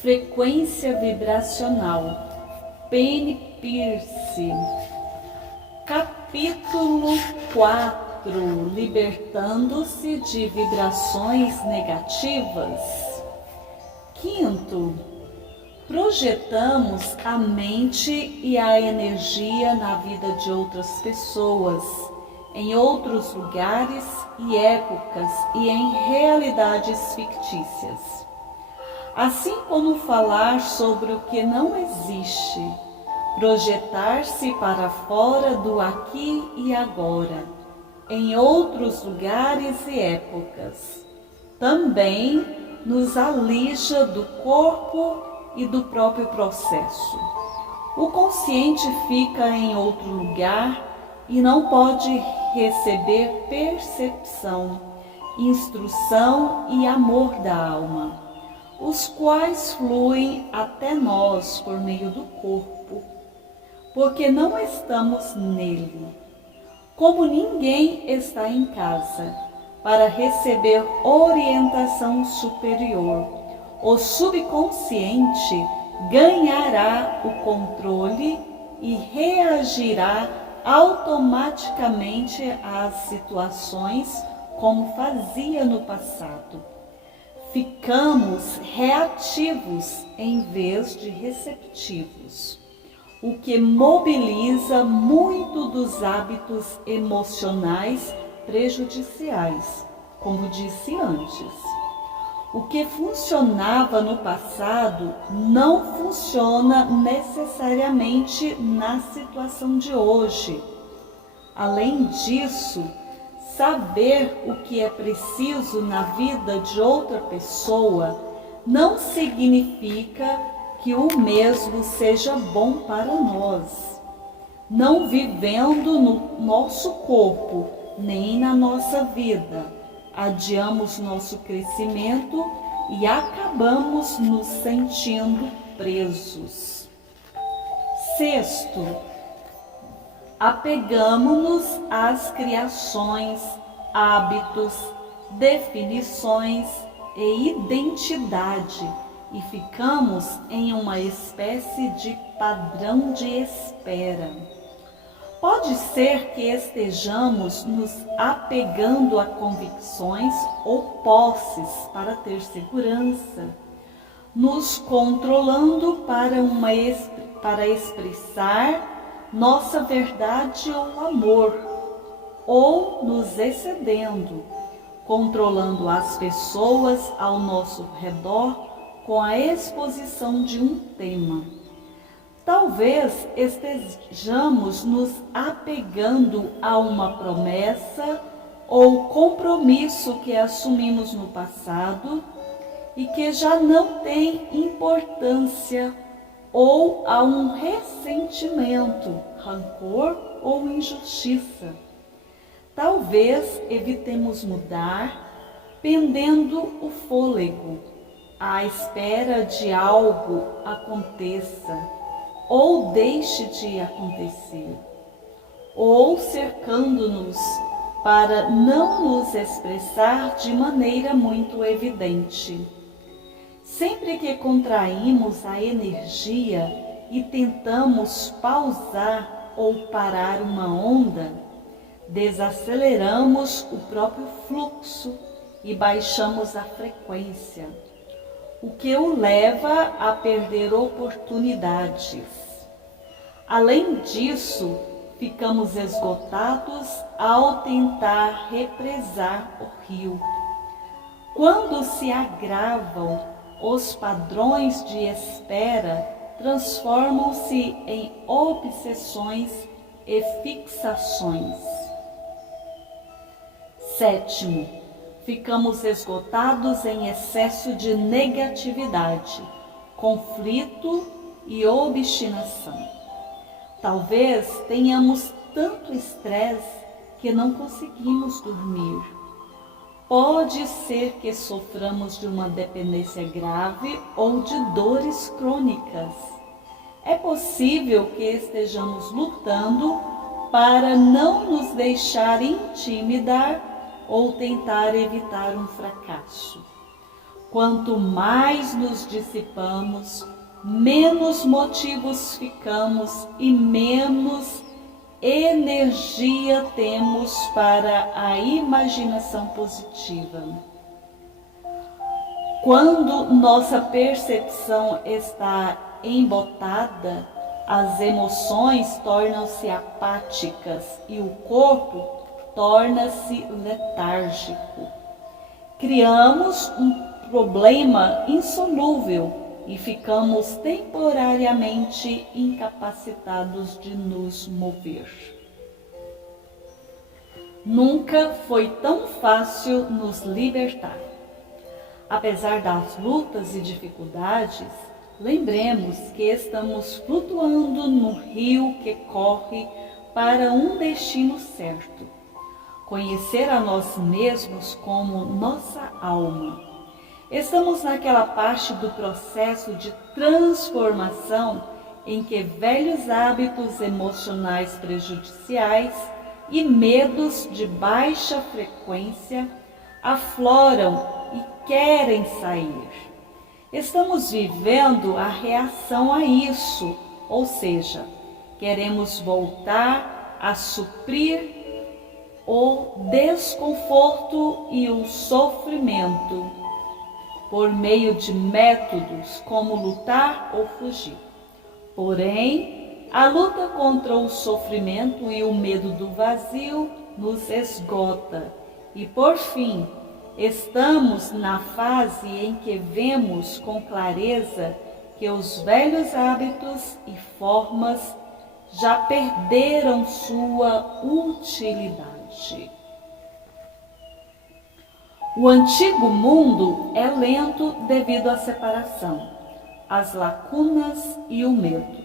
Frequência vibracional. Penny Peirce. Capítulo 4. Libertando-se de vibrações negativas. Quinto, projetamos a mente e a energia na vida de outras pessoas, em outros lugares e épocas e em realidades fictícias. Assim como falar sobre o que não existe, projetar-se para fora do aqui e agora, em outros lugares e épocas, também nos alija do corpo e do próprio processo. O consciente fica em outro lugar e não pode receber percepção, instrução e amor da alma, os quais fluem até nós por meio do corpo, porque não estamos nele. Como ninguém está em casa para receber orientação superior, o subconsciente ganhará o controle e reagirá automaticamente às situações como fazia no passado. Ficamos reativos em vez de receptivos, o que mobiliza muito dos hábitos emocionais prejudiciais, como disse antes. O que funcionava no passado não funciona necessariamente na situação de hoje. Além disso, saber o que é preciso na vida de outra pessoa não significa que o mesmo seja bom para nós. Não vivendo no nosso corpo, nem na nossa vida, adiamos nosso crescimento e acabamos nos sentindo presos. Sexto, apegamo-nos às criações, hábitos, definições e identidade e ficamos em uma espécie de padrão de espera. Pode ser que estejamos nos apegando a convicções ou posses para ter segurança, nos controlando para expressar nossa verdade ou amor, ou nos excedendo, controlando as pessoas ao nosso redor com a exposição de um tema. Talvez estejamos nos apegando a uma promessa ou compromisso que assumimos no passado e que já não tem importância, ou a um ressentimento, rancor ou injustiça. Talvez evitemos mudar, pendendo o fôlego, à espera de algo aconteça ou deixe de acontecer, ou cercando-nos para não nos expressar de maneira muito evidente. Sempre que contraímos a energia e tentamos pausar ou parar uma onda, desaceleramos o próprio fluxo e baixamos a frequência, o que o leva a perder oportunidades. Além disso, ficamos esgotados ao tentar represar o rio. Quando se agravam, os padrões de espera transformam-se em obsessões e fixações. Sétimo, ficamos esgotados em excesso de negatividade, conflito e obstinação. Talvez tenhamos tanto estresse que não conseguimos dormir. Pode ser que soframos de uma dependência grave ou de dores crônicas. É possível que estejamos lutando para não nos deixar intimidar ou tentar evitar um fracasso. Quanto mais nos dissipamos, menos motivos ficamos e menos energia temos para a imaginação positiva. Quando nossa percepção está embotada, as emoções tornam-se apáticas e o corpo torna-se letárgico. Criamos um problema insolúvel e ficamos temporariamente incapacitados de nos mover. Nunca foi tão fácil nos libertar. Apesar das lutas e dificuldades, lembremos que estamos flutuando no rio que corre para um destino certo. Conhecer a nós mesmos como nossa alma. Estamos naquela parte do processo de transformação em que velhos hábitos emocionais prejudiciais e medos de baixa frequência afloram e querem sair. Estamos vivendo a reação a isso, ou seja, queremos voltar a suprir o desconforto e o sofrimento por meio de métodos como lutar ou fugir. Porém, a luta contra o sofrimento e o medo do vazio nos esgota e, por fim, estamos na fase em que vemos com clareza que os velhos hábitos e formas já perderam sua utilidade. O antigo mundo é lento devido à separação, às lacunas e o medo.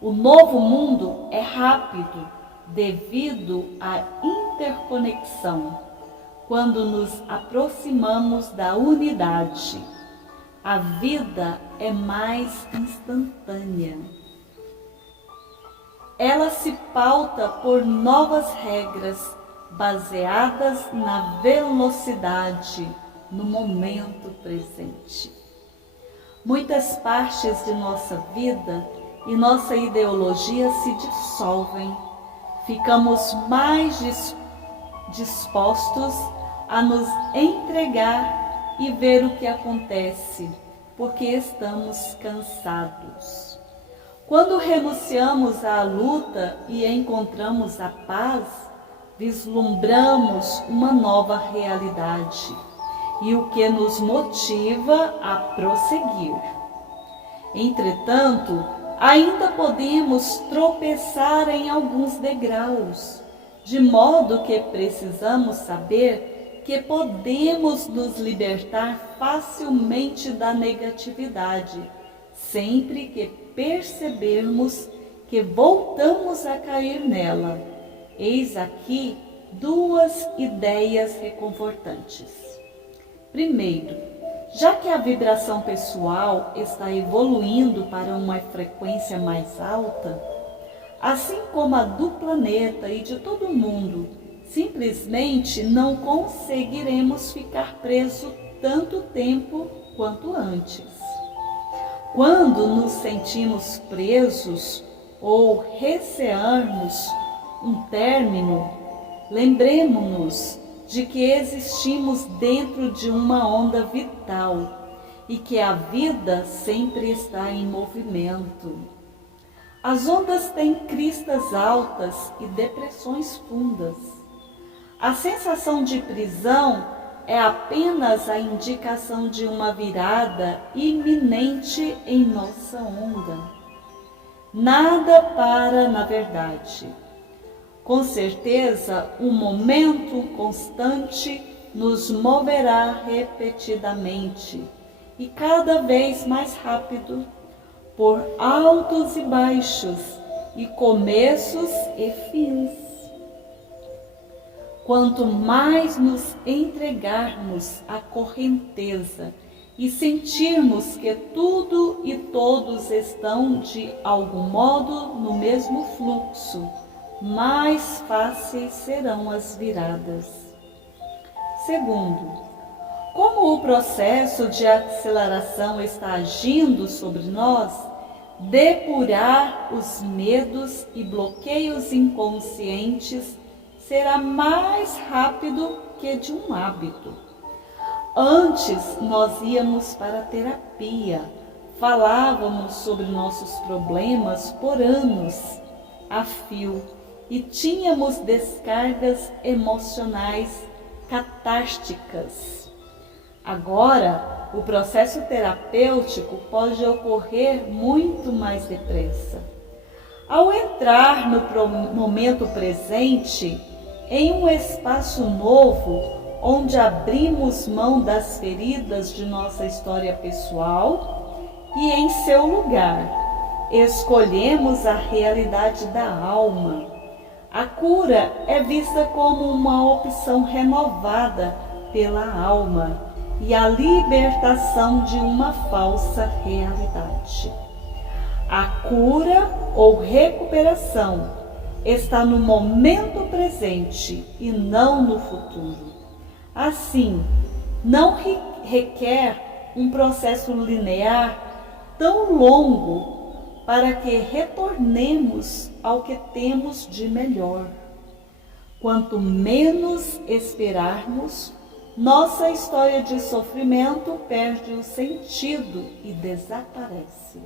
O novo mundo é rápido devido à interconexão, quando nos aproximamos da unidade. A vida é mais instantânea. Ela se pauta por novas regras baseadas na velocidade no momento presente. Muitas partes de nossa vida e nossa ideologia se dissolvem. Ficamos mais dispostos a nos entregar e ver o que acontece, porque estamos cansados. Quando renunciamos à luta e encontramos a paz, vislumbramos uma nova realidade e o que nos motiva a prosseguir. Entretanto, ainda podemos tropeçar em alguns degraus, de modo que precisamos saber que podemos nos libertar facilmente da negatividade, sempre que percebermos que voltamos a cair nela. Eis aqui duas ideias reconfortantes. Primeiro, já que a vibração pessoal está evoluindo para uma frequência mais alta, assim como a do planeta e de todo o mundo, simplesmente não conseguiremos ficar presos tanto tempo quanto antes. Quando nos sentimos presos ou recearmos um término, lembremos-nos de que existimos dentro de uma onda vital e que a vida sempre está em movimento. As ondas têm cristas altas e depressões fundas. A sensação de prisão é apenas a indicação de uma virada iminente em nossa onda. Nada para na verdade. Com certeza, um momento constante nos moverá repetidamente e cada vez mais rápido, por altos e baixos e começos e fins. Quanto mais nos entregarmos à correnteza e sentirmos que tudo e todos estão de algum modo no mesmo fluxo, mais fáceis serão as viradas. Segundo, Como o processo de aceleração está agindo sobre nós, depurar os medos e bloqueios inconscientes será mais rápido que de um hábito. Antes nós íamos para a terapia, falávamos sobre nossos problemas por anos a fio e tínhamos descargas emocionais catárticas. Agora, o processo terapêutico pode ocorrer muito mais depressa. Ao entrar no momento presente, em um espaço novo, onde abrimos mão das feridas de nossa história pessoal e em seu lugar, escolhemos a realidade da alma. A cura é vista como uma opção renovada pela alma e a libertação de uma falsa realidade. A cura ou recuperação está no momento presente e não no futuro. Assim, não requer um processo linear tão longo para que retornemos ao que temos de melhor. Quanto menos esperarmos, nossa história de sofrimento perde o sentido e desaparece.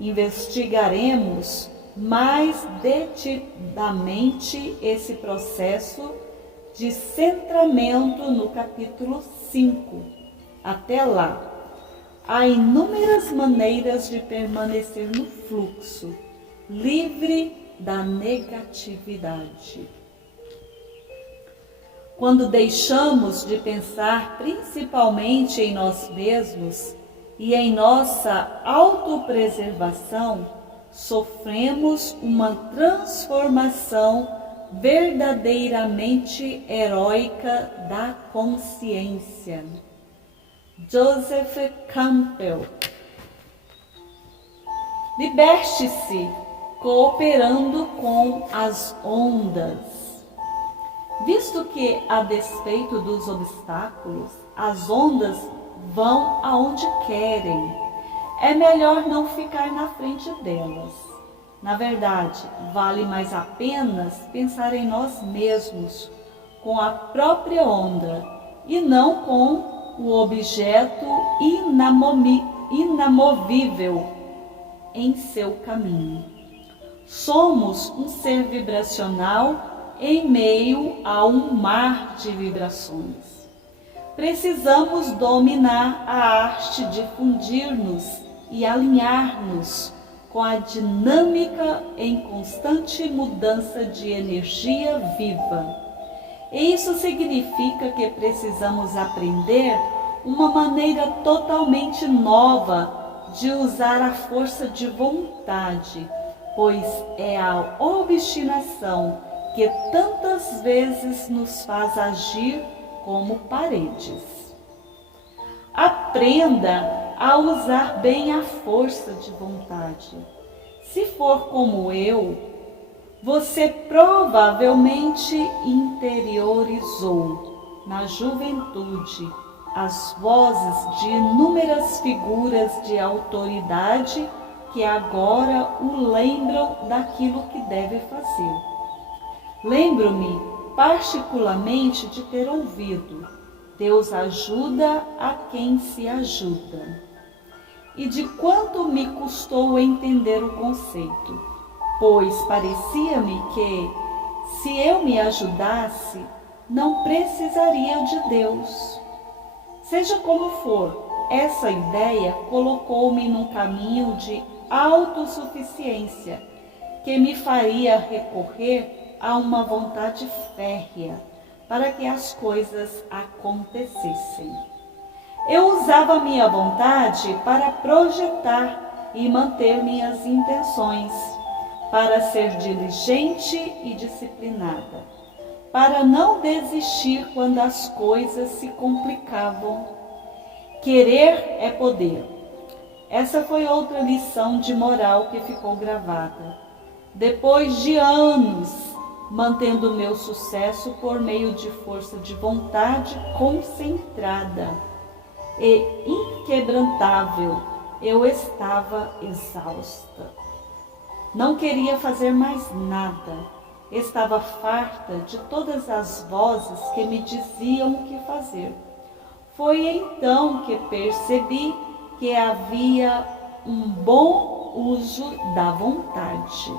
Investigaremos mais detidamente esse processo de centramento no capítulo 5. Até lá, há inúmeras maneiras de permanecer no fluxo, livre da negatividade. Quando deixamos de pensar principalmente em nós mesmos e em nossa autopreservação, sofremos uma transformação verdadeiramente heróica da consciência. Joseph Campbell. Liberte-se cooperando com as ondas. Visto que, a despeito dos obstáculos, as ondas vão aonde querem, é melhor não ficar na frente delas. Na verdade, vale mais a pena pensar em nós mesmos, com a própria onda, e não com o objeto inamovível em seu caminho. Somos um ser vibracional em meio a um mar de vibrações. Precisamos dominar a arte de fundir-nos e alinhar-nos com a dinâmica em constante mudança de energia viva. E isso significa que precisamos aprender uma maneira totalmente nova de usar a força de vontade, pois é a obstinação que tantas vezes nos faz agir como paredes. Aprenda a usar bem a força de vontade. Se for como eu, você provavelmente interiorizou na juventude as vozes de inúmeras figuras de autoridade que agora o lembram daquilo que deve fazer. Lembro-me particularmente de ter ouvido: Deus ajuda a quem se ajuda. E de quanto me custou entender o conceito, pois parecia-me que, se eu me ajudasse, não precisaria de Deus. Seja como for, essa ideia colocou-me num caminho de autossuficiência, que me faria recorrer a uma vontade férrea para que as coisas acontecessem. Eu usava minha vontade para projetar e manter minhas intenções, para ser diligente e disciplinada, para não desistir quando as coisas se complicavam. Querer é poder. Essa foi outra lição de moral que ficou gravada. Depois de anos mantendo meu sucesso por meio de força de vontade concentrada e inquebrantável. Eu estava exausta. Não queria fazer mais nada. Estava farta de todas as vozes que me diziam o que fazer. Foi então que percebi que havia um bom uso da vontade.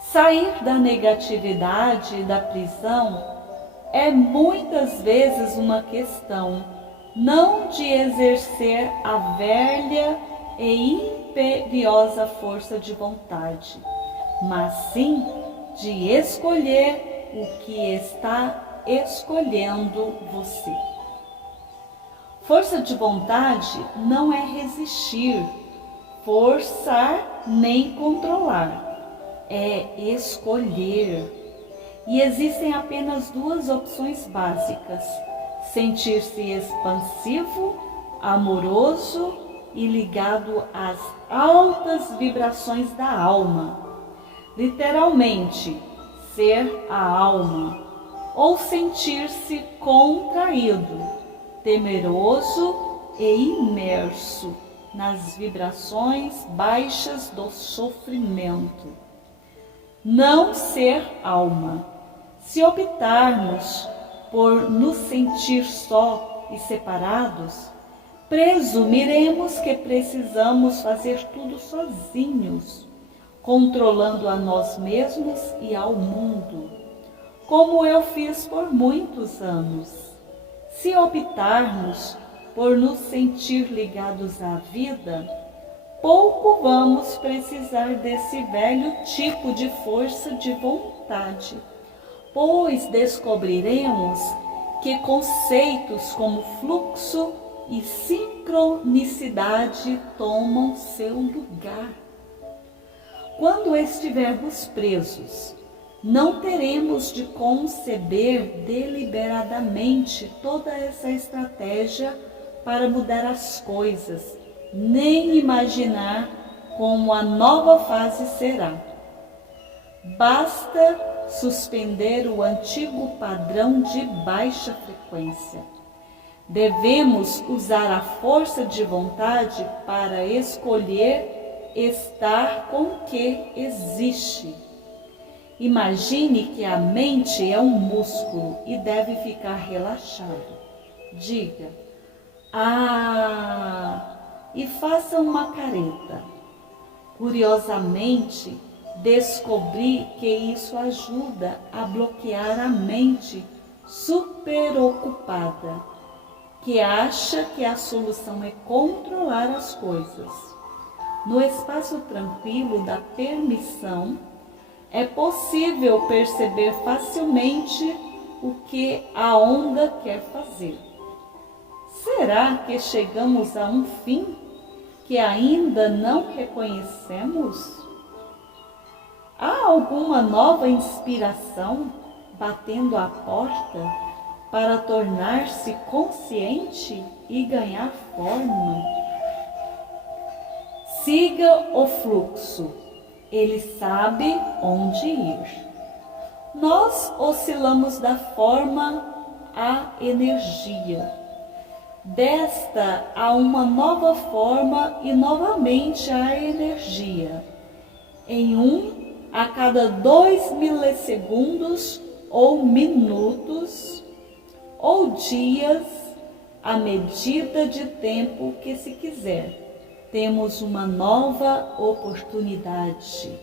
Sair da negatividade e da prisão é muitas vezes uma questão não de exercer a velha e imperiosa força de vontade, mas sim de escolher o que está escolhendo você. Força de vontade não é resistir, forçar nem controlar. É escolher. E existem apenas duas opções básicas: sentir-se expansivo, amoroso e ligado às altas vibrações da alma. Literalmente, ser a alma. Ou sentir-se contraído, temeroso e imerso nas vibrações baixas do sofrimento. Não ser alma. Se optarmos por nos sentir só e separados, presumiremos que precisamos fazer tudo sozinhos, controlando a nós mesmos e ao mundo, como eu fiz por muitos anos. Se optarmos por nos sentir ligados à vida, pouco vamos precisar desse velho tipo de força de vontade, pois descobriremos que conceitos como fluxo e sincronicidade tomam seu lugar. Quando estivermos presos, não teremos de conceber deliberadamente toda essa estratégia para mudar as coisas, nem imaginar como a nova fase será. Basta suspender o antigo padrão de baixa frequência. Devemos usar a força de vontade para escolher estar com o que existe. Imagine que a mente é um músculo e deve ficar relaxado. Diga, e faça uma careta. Curiosamente, descobri que isso ajuda a bloquear a mente superocupada, que acha que a solução é controlar as coisas. No espaço tranquilo da permissão, é possível perceber facilmente o que a onda quer fazer. Será que chegamos a um fim que ainda não reconhecemos? Há alguma nova inspiração batendo à porta para tornar-se consciente e ganhar forma? Siga o fluxo, ele sabe onde ir. Nós oscilamos da forma à energia. Desta a uma nova forma e novamente a energia. Em a cada 2 milissegundos ou minutos ou dias, à medida de tempo que se quiser, temos uma nova oportunidade.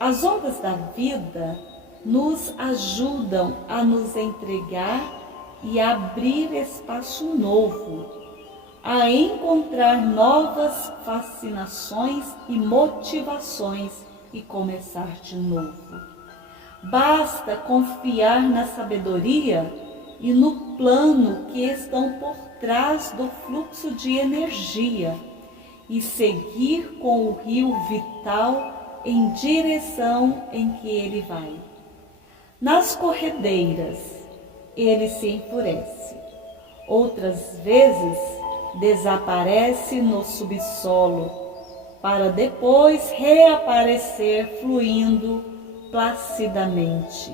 As ondas da vida nos ajudam a nos entregar e abrir espaço novo, a encontrar novas fascinações e motivações e começar de novo. Basta confiar na sabedoria e no plano que estão por trás do fluxo de energia e seguir com o rio vital em direção em que ele vai. Nas corredeiras, ele se enfurece. Outras vezes, desaparece no subsolo, para depois reaparecer fluindo placidamente.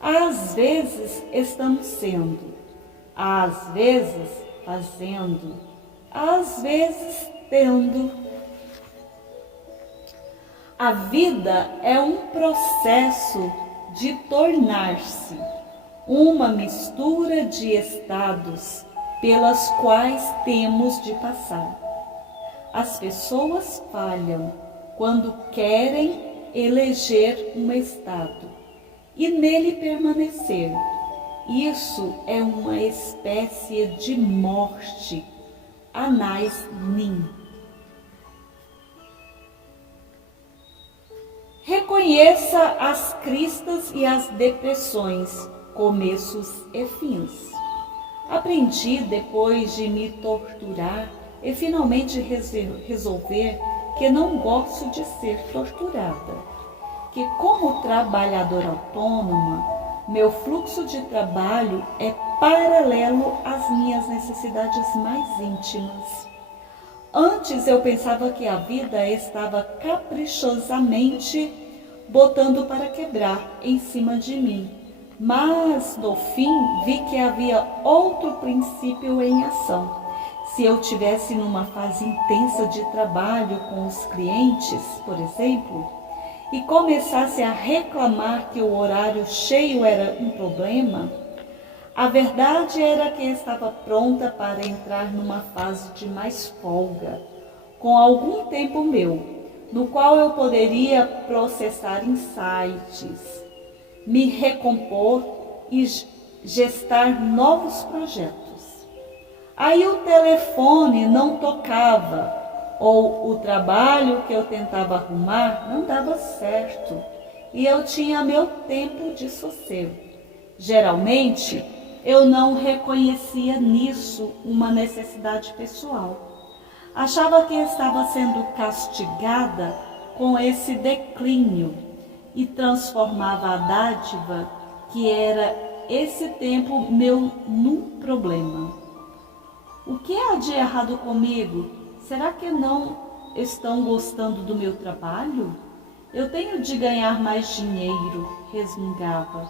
Às vezes estamos sendo, às vezes fazendo, às vezes tendo. A vida é um processo de tornar-se uma mistura de estados pelas quais temos de passar. As pessoas falham quando querem eleger um estado e nele permanecer. Isso é uma espécie de morte, anais nin. Reconheça as cristas e as depressões, começos e fins. Aprendi, depois de me torturar e finalmente resolver que não gosto de ser torturada, que como trabalhadora autônoma, meu fluxo de trabalho é paralelo às minhas necessidades mais íntimas. Antes eu pensava que a vida estava caprichosamente botando para quebrar em cima de mim, mas no fim vi que havia outro princípio em ação. Se eu tivesse numa fase intensa de trabalho com os clientes, por exemplo, e começasse a reclamar que o horário cheio era um problema, a verdade era que estava pronta para entrar numa fase de mais folga, com algum tempo meu, no qual eu poderia processar insights, me recompor e gestar novos projetos. Aí o telefone não tocava, ou o trabalho que eu tentava arrumar não dava certo, e eu tinha meu tempo de sossego. Geralmente, eu não reconhecia nisso uma necessidade pessoal. Achava que estava sendo castigada com esse declínio e transformava a dádiva, que era esse tempo meu, num problema. O que há de errado comigo? Será que não estão gostando do meu trabalho? Eu tenho de ganhar mais dinheiro, resmungava.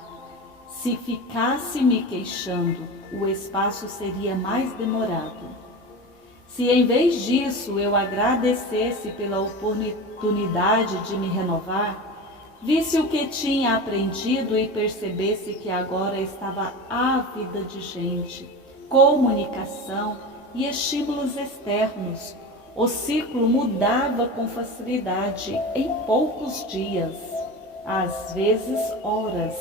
Se ficasse me queixando, o espaço seria mais demorado. Se em vez disso eu agradecesse pela oportunidade de me renovar, visse o que tinha aprendido e percebesse que agora estava ávida de gente, comunicação e estímulos externos, o ciclo mudava com facilidade em poucos dias, às vezes horas.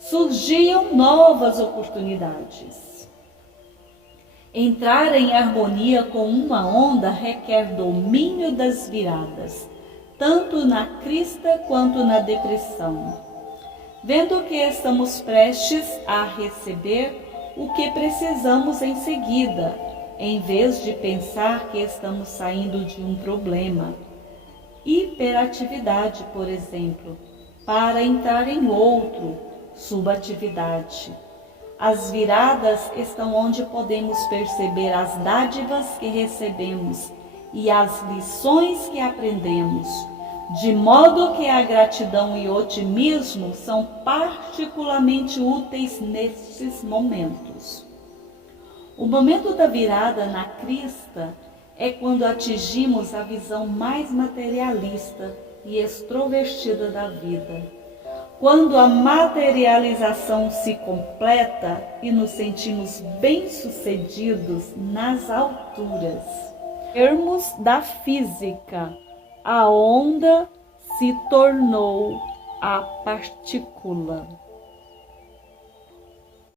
Surgiam novas oportunidades. Entrar em harmonia com uma onda requer domínio das viradas, tanto na crista quanto na depressão. Vendo que estamos prestes a receber o que precisamos em seguida, em vez de pensar que estamos saindo de um problema. Hiperatividade, por exemplo, para entrar em outro, subatividade. As viradas estão onde podemos perceber as dádivas que recebemos e as lições que aprendemos, de modo que a gratidão e o otimismo são particularmente úteis nestes momentos. O momento da virada na crista é quando atingimos a visão mais materialista e extrovertida da vida. Quando a materialização se completa e nos sentimos bem-sucedidos nas alturas. Em termos da física, a onda se tornou a partícula.